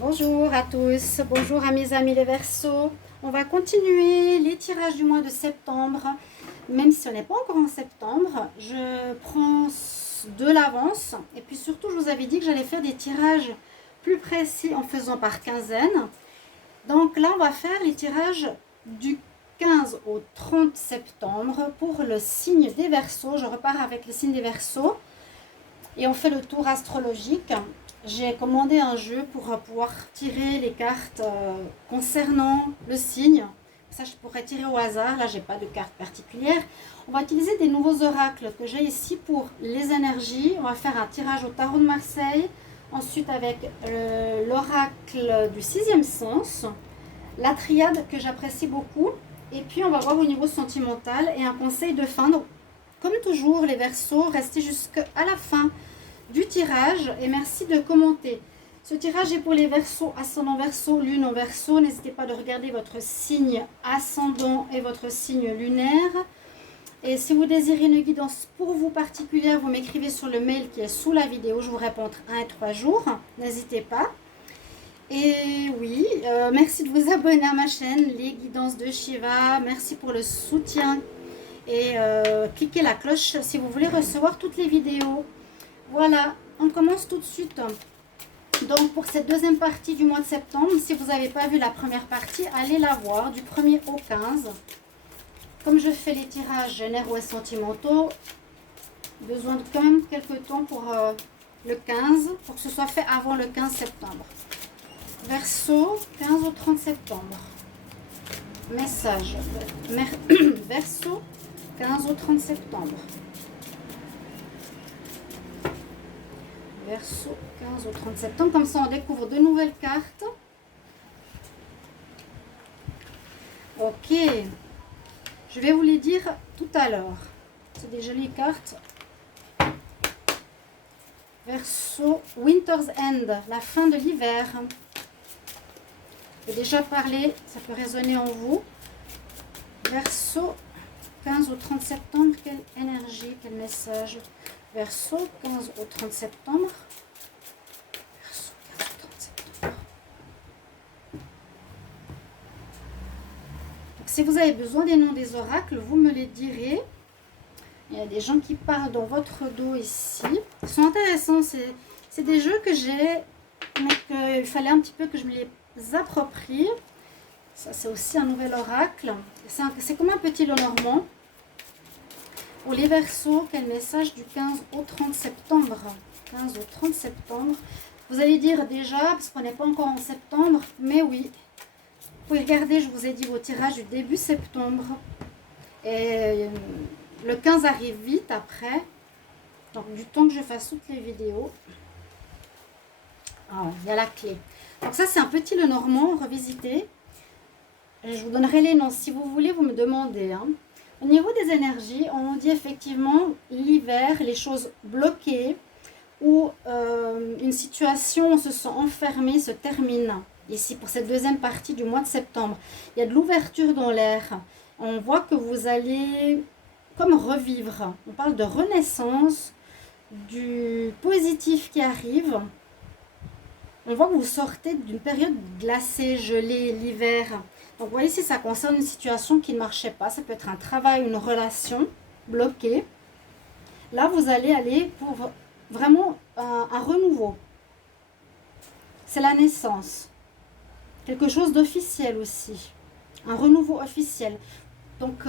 Bonjour à tous, bonjour à mes amis les Verseaux. On va continuer les tirages du mois de septembre. Même si on n'est pas encore en septembre, je prends de l'avance. Et puis surtout, je vous avais dit que j'allais faire des tirages plus précis en faisant par quinzaine. Donc là, on va faire les tirages du 15 au 30 septembre pour le signe des Verseaux. Je repars avec le signe des Verseaux et on fait le tour astrologique. J'ai commandé un jeu pour pouvoir tirer les cartes concernant le signe. Ça, je pourrais tirer au hasard. Là, j'ai pas de carte particulière. On va utiliser des nouveaux oracles que j'ai ici pour les énergies. On va faire un tirage au tarot de Marseille. Ensuite, avec l'oracle du sixième sens, la triade que j'apprécie beaucoup. Et puis, on va voir au niveau sentimental et un conseil de fin. Donc, comme toujours, les Verseaux, restez jusqu'à la fin du tirage et merci de commenter. Ce tirage est pour les Verseaux, ascendant Verseau, lune en Verseau. N'hésitez pas de regarder votre signe ascendant et votre signe lunaire. Et si vous désirez une guidance pour vous particulière, vous m'écrivez sur le mail qui est sous la vidéo. Je vous réponds entre 1 et 3 jours. N'hésitez pas. Et oui, merci de vous abonner à ma chaîne, les guidances de Shiva. Merci pour le soutien. Et cliquez la cloche si vous voulez recevoir toutes les vidéos. Voilà, on commence tout de suite. Donc pour cette deuxième partie du mois de septembre, si vous n'avez pas vu la première partie, allez la voir du 1er au 15. Comme je fais les tirages généraux et sentimentaux, besoin de quand même quelques temps pour le 15, pour que ce soit fait avant le 15 septembre. Verseau, 15 au 30 septembre. Message, Verseau, 15 au 30 septembre. Verseau, 15 au 30 septembre. Comme ça, on découvre de nouvelles cartes. Ok. Je vais vous les dire tout à l'heure. C'est des jolies cartes. Verseau, Winter's End, la fin de l'hiver. J'ai déjà parlé, ça peut résonner en vous. Verseau, 15 au 30 septembre, quelle énergie, quel message. Verseau, 15 au 30 septembre. Verseau, 15 au 30 septembre. Donc, si vous avez besoin des noms des oracles, vous me les direz. Il y a des gens qui parlent dans votre dos ici. Ils sont intéressants. C'est des jeux que j'ai, mais qu'il fallait un petit peu que je me les approprie. Ça, c'est aussi un nouvel oracle. C'est comme un petit Lenormand. Pour les Verseaux, quel message du 15 au 30 septembre 15 au 30 septembre. Vous allez dire déjà, parce qu'on n'est pas encore en septembre, mais oui. Vous pouvez regarder, je vous ai dit vos tirages du début septembre. Et le 15 arrive vite après. Donc du temps que je fasse toutes les vidéos. Ah, il y a la clé. Donc ça, c'est un petit Lenormand revisité. Et je vous donnerai les noms. Si vous voulez, vous me demandez. Au niveau des énergies, on dit effectivement l'hiver, les choses bloquées ou une situation où on se sent enfermé se termine. Ici, pour cette deuxième partie du mois de septembre, il y a de l'ouverture dans l'air. On voit que vous allez comme revivre. On parle de renaissance, du positif qui arrive. On voit que vous sortez d'une période glacée, gelée, l'hiver. Donc, vous voyez, si ça concerne une situation qui ne marchait pas, ça peut être un travail, une relation bloquée. Là, vous allez aller pour vraiment un renouveau. C'est la naissance. Quelque chose d'officiel aussi. Un renouveau officiel. Donc,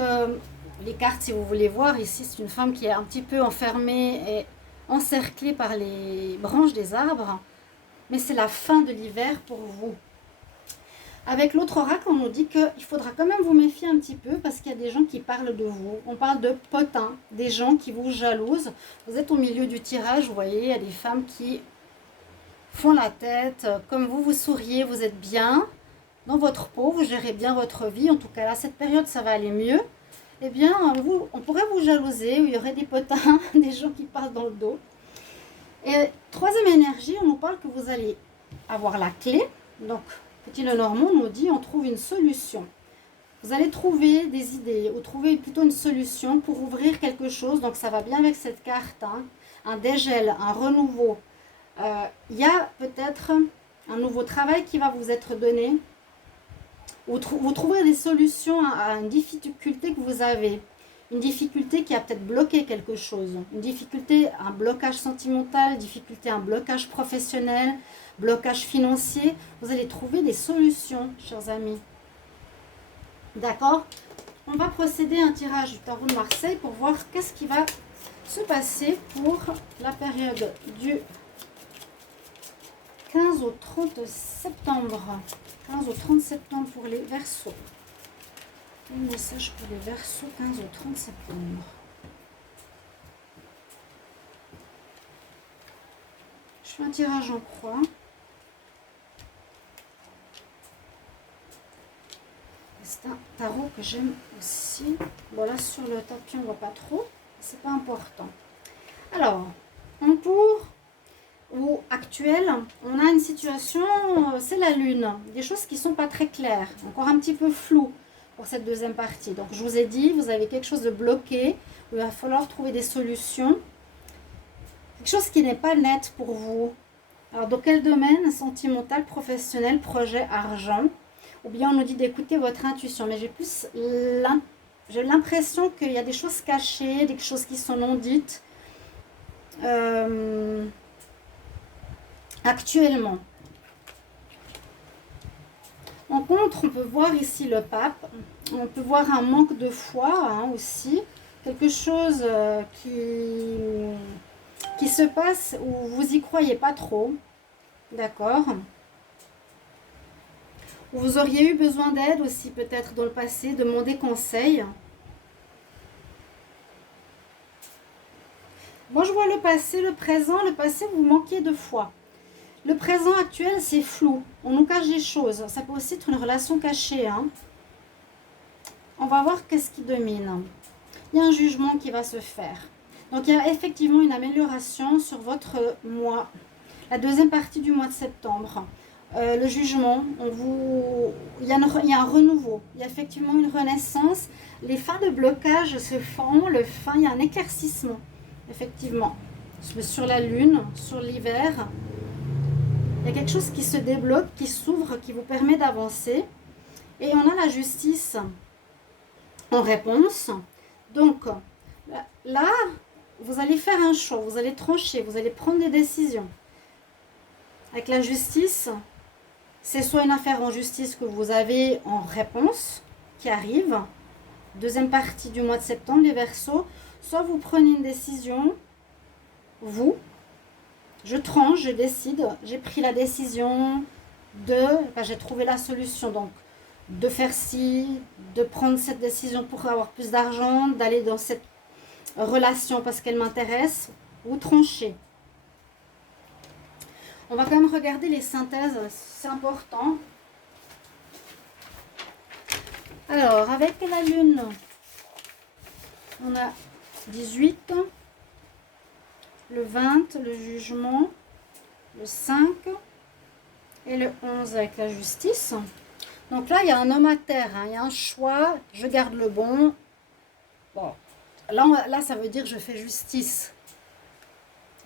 les cartes, si vous voulez voir, ici, c'est une femme qui est un petit peu enfermée et encerclée par les branches des arbres. Mais c'est la fin de l'hiver pour vous. Avec l'autre oracle, on nous dit qu'il faudra quand même vous méfier un petit peu parce qu'il y a des gens qui parlent de vous. On parle de potins, des gens qui vous jalousent. Vous êtes au milieu du tirage, vous voyez, il y a des femmes qui font la tête. Comme vous souriez, vous êtes bien dans votre peau, vous gérez bien votre vie. En tout cas, là, cette période, ça va aller mieux. Eh bien, on pourrait vous jalouser, où il y aurait des potins, des gens qui parlent dans le dos. Et troisième énergie, on nous parle que vous allez avoir la clé. Donc, petit Lenormand nous dit, on trouve une solution. Vous allez trouver des idées, ou trouver plutôt une solution pour ouvrir quelque chose. Donc, ça va bien avec cette carte. Un dégel, un renouveau. Il y a peut-être un nouveau travail qui va vous être donné. Vous trouverez des solutions à une difficulté que vous avez. Une difficulté qui a peut-être bloqué quelque chose. Une difficulté, un blocage sentimental, difficulté, un blocage professionnel, blocage financier. Vous allez trouver des solutions, chers amis. D'accord? On va procéder à un tirage du tarot de Marseille pour voir qu'est-ce qui va se passer pour la période du 15 au 30 septembre. 15 au 30 septembre pour les Verseaux. Un message pour les Verseaux 15 au 30 septembre. Je fais un tirage en croix. C'est un tarot que j'aime aussi. Bon, là sur le tapis on voit pas trop. C'est pas important. Alors, en cours ou actuel, on a une situation, c'est la lune. Des choses qui sont pas très claires, encore un petit peu floues pour cette deuxième partie. Donc je vous ai dit, vous avez quelque chose de bloqué, où il va falloir trouver des solutions. Quelque chose qui n'est pas net pour vous. Alors dans quel domaine? Sentimental, professionnel, projet, argent. Ou bien on nous dit d'écouter votre intuition. Mais j'ai l'impression qu'il y a des choses cachées, des choses qui sont non dites. Actuellement. En contre, on peut voir ici le pape. On peut voir un manque de foi aussi. Quelque chose qui se passe où vous y croyez pas trop. D'accord? Vous auriez eu besoin d'aide aussi peut-être dans le passé, demander conseil. Moi, je vois le passé, le présent. Le passé, vous manquiez de foi. Le présent actuel, c'est flou. On nous cache des choses. Ça peut aussi être une relation cachée. On va voir qu'est-ce qui domine. Il y a un jugement qui va se faire. Donc, il y a effectivement une amélioration sur votre mois. La deuxième partie du mois de septembre. Le jugement, il y a un renouveau. Il y a effectivement une renaissance. Les fins de blocage se font. Il y a un éclaircissement. Effectivement. Sur la lune, sur l'hiver. Il y a quelque chose qui se débloque, qui s'ouvre, qui vous permet d'avancer. Et on a la justice en réponse. Donc, là, vous allez faire un choix, vous allez trancher, vous allez prendre des décisions. Avec la justice, c'est soit une affaire en justice que vous avez en réponse, qui arrive, deuxième partie du mois de septembre, les Verseaux, soit vous prenez une décision, vous, je tranche, je décide, j'ai pris la décision j'ai trouvé la solution, donc de faire ci, de prendre cette décision pour avoir plus d'argent, d'aller dans cette relation parce qu'elle m'intéresse, ou trancher. On va quand même regarder les synthèses, c'est important. Alors, avec la lune, on a 18, le 20, le jugement, le 5 et le 11 avec la justice. Donc là, il y a un homme à terre, il y a un choix, je garde le bon. Bon, là, ça veut dire je fais justice.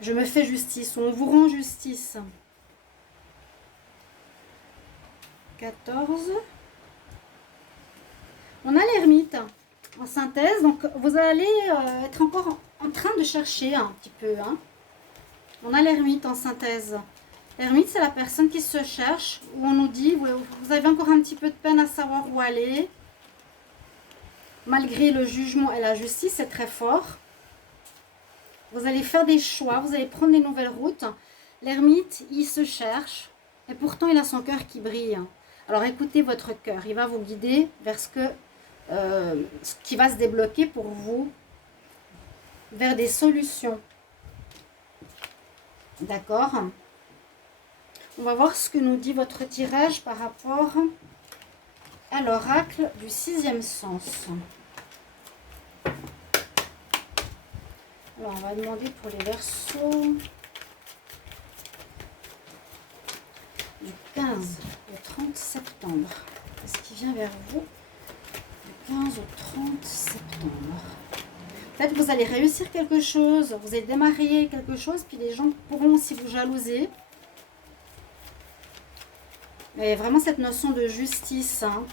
Je me fais justice, on vous rend justice. 14. On a l'ermite en synthèse, donc vous allez être encore en train de chercher un petit peu. On a l'ermite en synthèse. L'ermite, c'est la personne qui se cherche, où on nous dit, vous avez encore un petit peu de peine à savoir où aller. Malgré le jugement et la justice, c'est très fort. Vous allez faire des choix, vous allez prendre des nouvelles routes. L'ermite, il se cherche, et pourtant il a son cœur qui brille. Alors écoutez votre cœur, il va vous guider vers ce qui va se débloquer pour vous, vers des solutions. D'accord ? On va voir ce que nous dit votre tirage par rapport à l'oracle du 6e sens. Alors, on va demander pour les Verseaux du 15 au 30 septembre. Qu'est-ce qui vient vers vous du 15 au 30 septembre? Peut-être que vous allez réussir quelque chose, vous allez démarrer quelque chose, puis les gens pourront aussi vous jalouser. Et vraiment cette notion de justice, hein.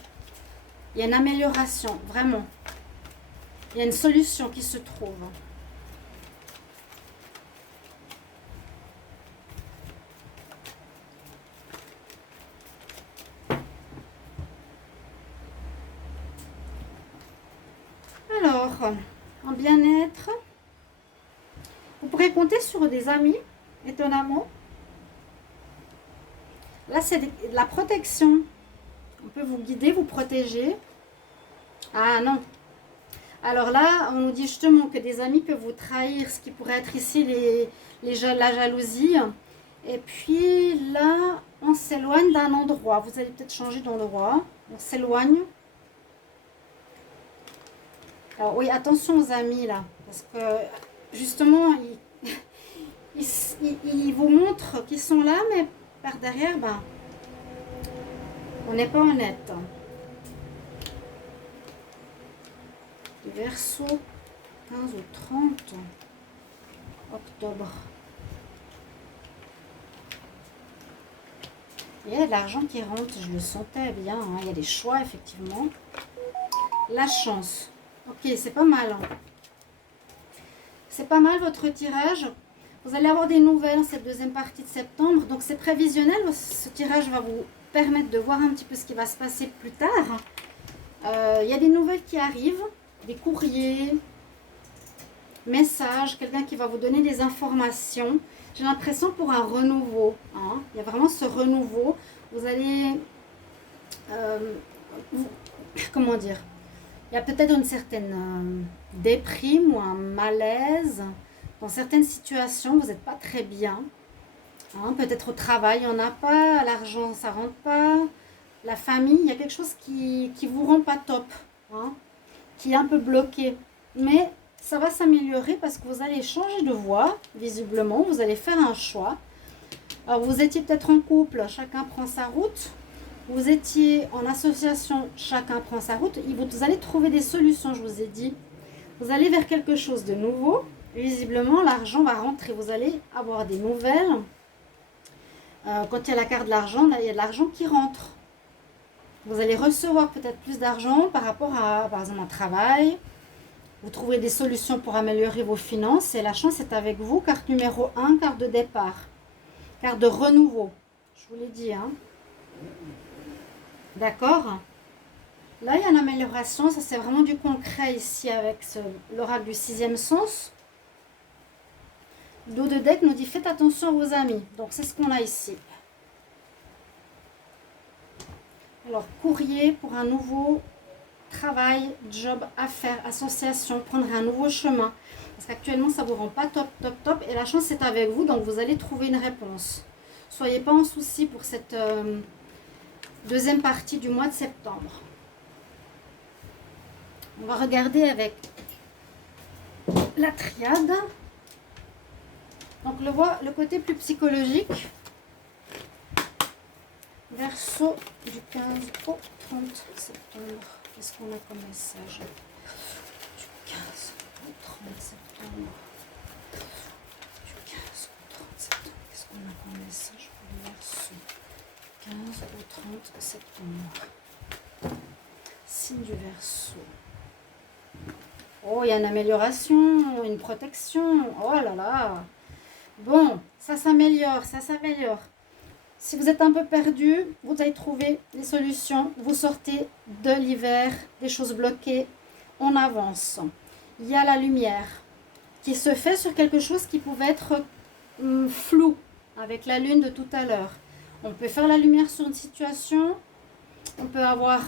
Il y a une amélioration, vraiment. Il y a une solution qui se trouve. Alors, en bien-être, vous pourrez compter sur des amis, étonnamment. Là, c'est de la protection. On peut vous guider, vous protéger. Ah non. Alors là, on nous dit justement que des amis peuvent vous trahir, ce qui pourrait être ici la jalousie. Et puis là, on s'éloigne d'un endroit. Vous allez peut-être changer d'endroit. On s'éloigne. Alors oui, attention aux amis là. Parce que justement, ils vous montrent qu'ils sont là, mais par derrière, ben, on n'est pas honnête. Verseau, 15 ou 30 octobre. Il y a de l'argent qui rentre, je le sentais bien. Hein. Il y a des choix, effectivement. La chance. Ok, c'est pas mal. Hein. C'est pas mal votre tirage. Vous allez avoir des nouvelles en cette deuxième partie de septembre. Donc c'est prévisionnel. Ce tirage va vous permettre de voir un petit peu ce qui va se passer plus tard. Il y a des nouvelles qui arrivent. Des courriers, messages, quelqu'un qui va vous donner des informations. J'ai l'impression pour un renouveau. Hein. Il y a vraiment ce renouveau. Vous allez... comment dire? Il y a peut-être une certaine déprime ou un malaise. Dans certaines situations, vous n'êtes pas très bien. Hein. Peut-être au travail, il n'y en a pas. L'argent, ça ne rentre pas. La famille, il y a quelque chose qui ne vous rend pas top. Hein, qui est un peu bloqué. Mais ça va s'améliorer parce que vous allez changer de voie, visiblement. Vous allez faire un choix. Alors, vous étiez peut-être en couple, chacun prend sa route. Vous étiez en association, chacun prend sa route. Vous allez trouver des solutions, je vous ai dit. Vous allez vers quelque chose de nouveau. Visiblement, l'argent va rentrer. Vous allez avoir des nouvelles. Quand il y a la carte de l'argent, il y a de l'argent qui rentre. Vous allez recevoir peut-être plus d'argent par rapport à, par exemple, un travail. Vous trouverez des solutions pour améliorer vos finances. Et la chance est avec vous. Carte numéro 1, carte de départ. Carte de renouveau. Je vous l'ai dit. Hein. D'accord. Là, il y a une amélioration. Ça, c'est vraiment du concret ici avec l'oracle du 6e sens. Le dos de deck nous dit faites attention à vos amis. Donc, c'est ce qu'on a ici. Alors, courrier pour un nouveau travail, job, affaires, association, prendre un nouveau chemin. Parce qu'actuellement, ça ne vous rend pas top, top, top. Et la chance est avec vous, donc vous allez trouver une réponse. Soyez pas en souci pour cette deuxième partie du mois de septembre. On va regarder avec la triade. Donc, le côté plus psychologique. Verseau du 15 au 30 septembre. Qu'est-ce qu'on a comme message? Du 15 au 30 septembre. Du 15 au 30 septembre. Qu'est-ce qu'on a comme message pour le Verseau? 15 au 30 septembre. Signe du Verseau. Oh, il y a une amélioration, une protection. Oh là là. Bon, ça s'améliore, ça s'améliore. Si vous êtes un peu perdu, vous allez trouver des solutions. Vous sortez de l'hiver, des choses bloquées, on avance. Il y a la lumière qui se fait sur quelque chose qui pouvait être flou avec la lune de tout à l'heure. On peut faire la lumière sur une situation, on peut avoir...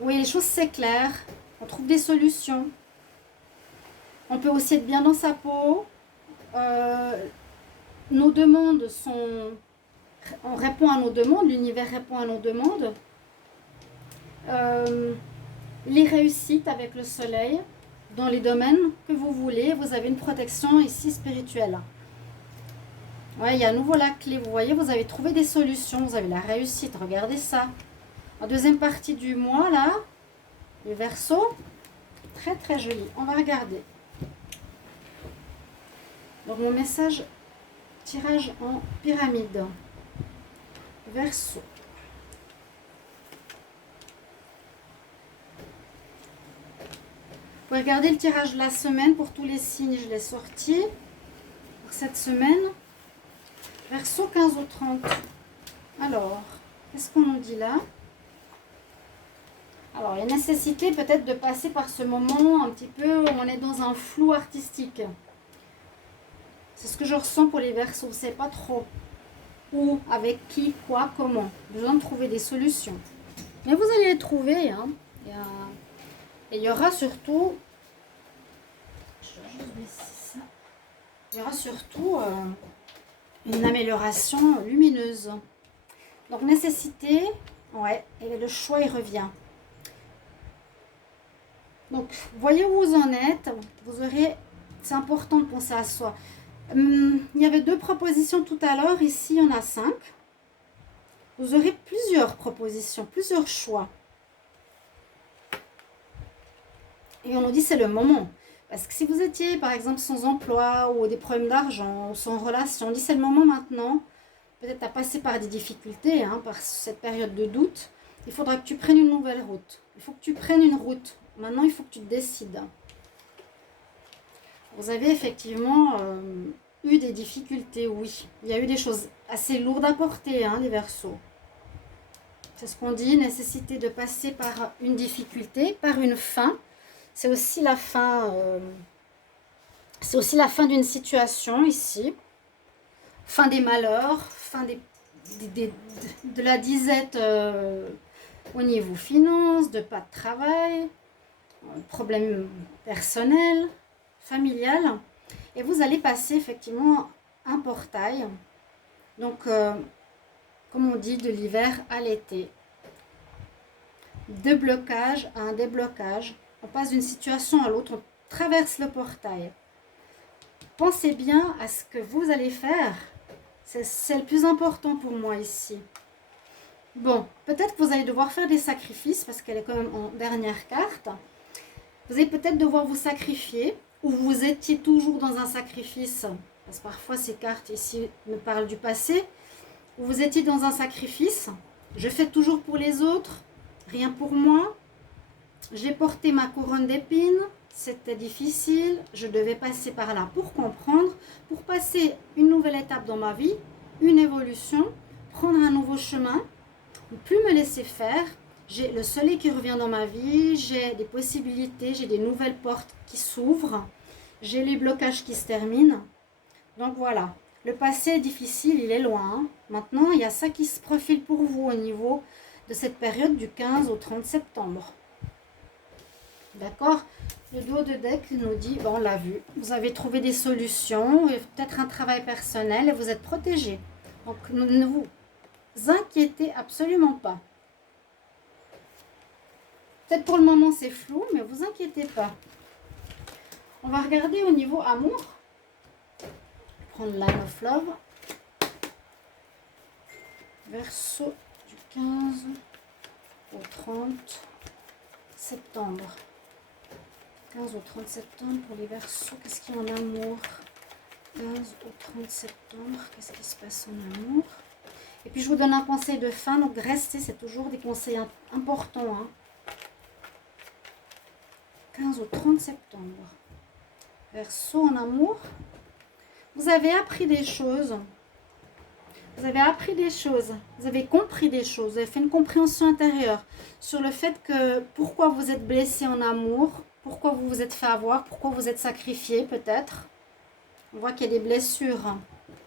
oui, les choses s'éclairent, on trouve des solutions. On peut aussi être bien dans sa peau. Nos demandes sont... On répond à nos demandes, l'univers répond à nos demandes. Les réussites avec le soleil, dans les domaines que vous voulez, vous avez une protection ici spirituelle. Ouais, il y a à nouveau la clé, vous voyez, vous avez trouvé des solutions, vous avez la réussite, regardez ça. En deuxième partie du mois, là, les Verseaux, très très joli. On va regarder. Donc mon message... Tirage en pyramide. Verseau. Vous pouvez regarder le tirage de la semaine pour tous les signes, je l'ai sorti pour cette semaine. Verseau 15 au 30. Alors, qu'est-ce qu'on nous dit là? Alors, il y a nécessité peut-être de passer par ce moment un petit peu où on est dans un flou artistique. C'est ce que je ressens pour les Verseaux. Je ne sais pas trop où, avec qui, quoi, comment. Besoin de trouver des solutions. Mais vous allez les trouver. Hein. Et il y aura surtout... Je vais juste baisser ça. Il y aura surtout une amélioration lumineuse. Donc, nécessité, ouais, et le choix, il revient. Donc, voyez où vous en êtes. Vous aurez, c'est important de penser à soi. Il y avait 2 propositions tout à l'heure. Ici, il y en a 5. Vous aurez plusieurs propositions, plusieurs choix. Et on nous dit c'est le moment. Parce que si vous étiez, par exemple, sans emploi ou des problèmes d'argent ou sans relation, on dit c'est le moment maintenant. Peut-être à passer par des difficultés, hein, par cette période de doute. Il faudra que tu prennes une nouvelle route. Il faut que tu prennes une route. Maintenant, il faut que tu te décides. Vous avez effectivement eu des difficultés, oui. Il y a eu des choses assez lourdes à porter, hein, les Verseaux. C'est ce qu'on dit, nécessité de passer par une difficulté, par une fin. C'est aussi la fin, d'une situation ici. Fin des malheurs, fin de la disette au niveau finance, de pas de travail, problème personnel, familial. Et vous allez passer effectivement un portail. Donc, comme on dit, de l'hiver à l'été. De blocage à un déblocage. On passe d'une situation à l'autre, on traverse le portail. Pensez bien à ce que vous allez faire. C'est le plus important pour moi ici. Bon, peut-être que vous allez devoir faire des sacrifices parce qu'elle est quand même en dernière carte. Vous allez peut-être devoir vous sacrifier ou vous étiez toujours dans un sacrifice. Parce que parfois ces cartes ici me parlent du passé. Où vous étiez dans un sacrifice. Je fais toujours pour les autres, rien pour moi. J'ai porté ma couronne d'épines. C'était difficile, je devais passer par là pour comprendre, pour passer une nouvelle étape dans ma vie, une évolution, prendre un nouveau chemin, ne plus me laisser faire. J'ai le soleil qui revient dans ma vie, j'ai des possibilités, j'ai des nouvelles portes qui s'ouvrent, j'ai les blocages qui se terminent. Donc voilà, le passé est difficile, il est loin. Maintenant, il y a ça qui se profile pour vous au niveau de cette période du 15 au 30 septembre. D'accord? Le dos de deck nous dit, bon, on l'a vu, vous avez trouvé des solutions, peut-être un travail personnel et vous êtes protégé. Donc, ne vous inquiétez absolument pas. Peut-être pour le moment c'est flou, mais vous inquiétez pas. On va regarder au niveau amour. Je vais prendre Line of Love. Verseau du 15 au 30 septembre. 15 au 30 septembre pour les Verseaux, qu'est-ce qu'il y a en amour? 15 au 30 septembre, qu'est-ce qui se passe en amour? Et puis je vous donne un conseil de fin, donc restez, c'est toujours des conseils importants. Hein. 15 au 30 septembre. Verseau en amour. Vous avez appris des choses. Vous avez appris des choses. Vous avez compris des choses. Vous avez fait une compréhension intérieure sur le fait que pourquoi vous êtes blessé en amour. Pourquoi vous vous êtes fait avoir, pourquoi vous êtes sacrifié peut-être. On voit qu'il y a des blessures,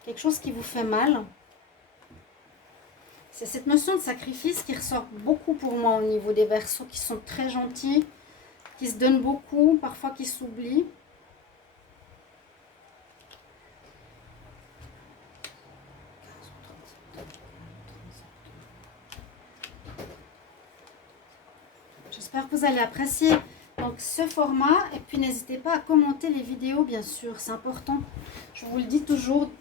quelque chose qui vous fait mal. C'est cette notion de sacrifice qui ressort beaucoup pour moi au niveau des Verseaux qui sont très gentils, qui se donnent beaucoup, parfois qui s'oublient. J'espère que vous allez apprécier donc ce format et puis n'hésitez pas à commenter les vidéos bien sûr, c'est important. Je vous le dis toujours,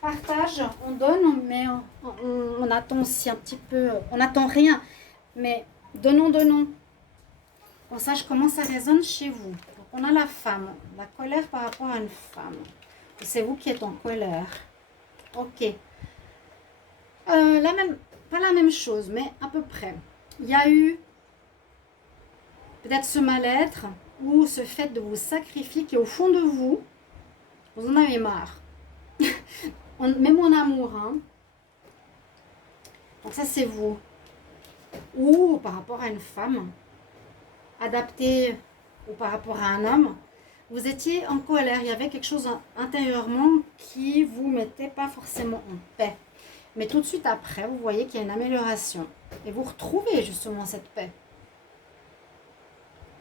partage, on donne mais on attend aussi un petit peu, on n'attend rien mais donnons. On sache comment ça résonne chez vous. Donc on a la femme, la colère par rapport à une femme. C'est vous qui êtes en colère. Ok. Pas la même chose, mais à peu près. Il y a eu peut-être ce mal-être ou ce fait de vous sacrifier qui, au fond de vous, vous en avez marre. Même en amour, hein. Donc ça, c'est vous. Ou par rapport à une femme, adaptée, ou par rapport à un homme, vous étiez en colère. Il y avait quelque chose intérieurement qui vous mettait pas forcément en paix. Mais tout de suite après, vous voyez qu'il y a une amélioration. Et vous retrouvez justement cette paix.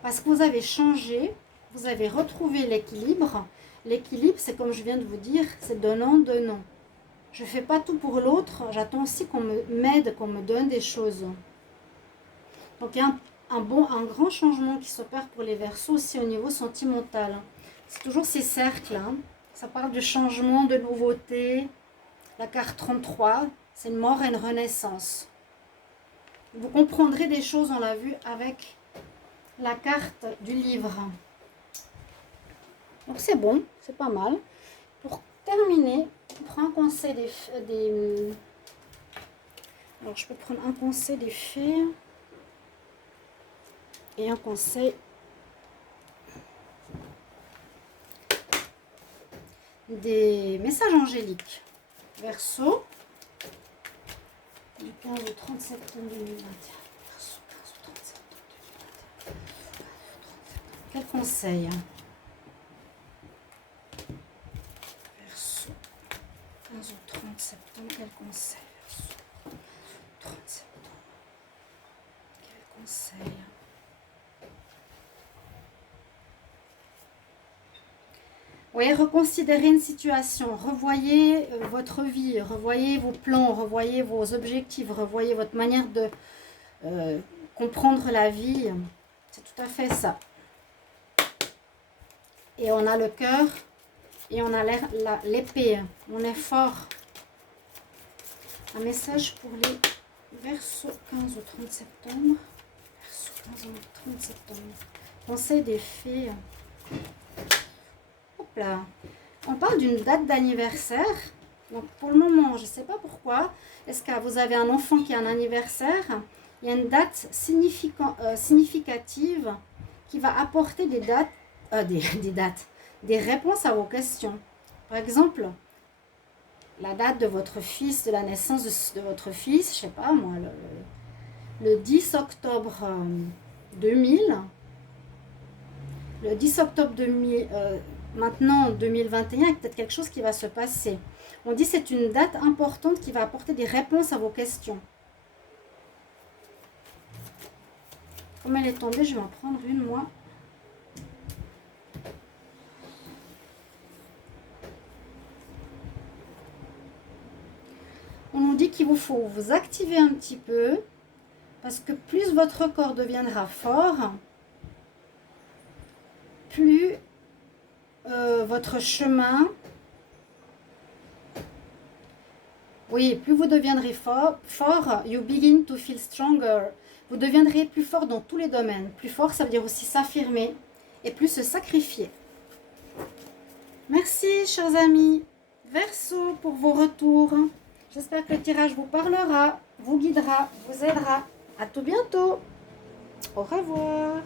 Parce que vous avez changé, vous avez retrouvé l'équilibre. L'équilibre, c'est comme je viens de vous dire, c'est donnant-donnant. Je ne fais pas tout pour l'autre, j'attends aussi qu'on m'aide, qu'on me donne des choses. Donc il y a un grand changement qui s'opère pour les Verseaux aussi au niveau sentimental. C'est toujours ces cercles. Hein. Ça parle de changement, de nouveauté. La carte 33, c'est une mort et une renaissance. Vous comprendrez des choses, on l'a vu, avec la carte du livre. Donc c'est bon, c'est pas mal. Pour terminer, je prends un conseil alors je peux prendre un conseil des fées et un conseil des messages angéliques. Verseau, du 15 au 30 septembre 2021. Verseau, 15 au 30 septembre 2021. Quel conseil? Verseau, 15 au 30 septembre, quel conseil? Verseau, 30 septembre, quel conseil? Oui, reconsidérez une situation, revoyez votre vie, revoyez vos plans, revoyez vos objectifs, revoyez votre manière de comprendre la vie. C'est tout à fait ça. Et on a le cœur et on a l'épée. On est fort. Un message pour les Verseaux 15 au 30 septembre. Verseau 15 au 30 septembre. Conseil des fées. Là. On parle d'une date d'anniversaire. Donc pour le moment, je ne sais pas pourquoi. Est-ce que vous avez un enfant qui a un anniversaire? Il y a une date significative qui va apporter des réponses à vos questions. Par exemple, la date de votre fils, de la naissance de votre fils, je ne sais pas moi, le 10 octobre 2000. Le 10 octobre 2000. Maintenant, en 2021, il y a peut-être quelque chose qui va se passer. On dit que c'est une date importante qui va apporter des réponses à vos questions. Comme elle est tombée, je vais en prendre une, moi. On nous dit qu'il vous faut vous activer un petit peu, parce que plus votre corps deviendra fort, plus votre chemin, oui, plus vous deviendrez fort, you begin to feel stronger. Vous deviendrez plus fort dans tous les domaines. Plus fort, ça veut dire aussi s'affirmer et plus se sacrifier. Merci, chers amis. Verseau, pour vos retours. J'espère que le tirage vous parlera, vous guidera, vous aidera. À tout bientôt. Au revoir.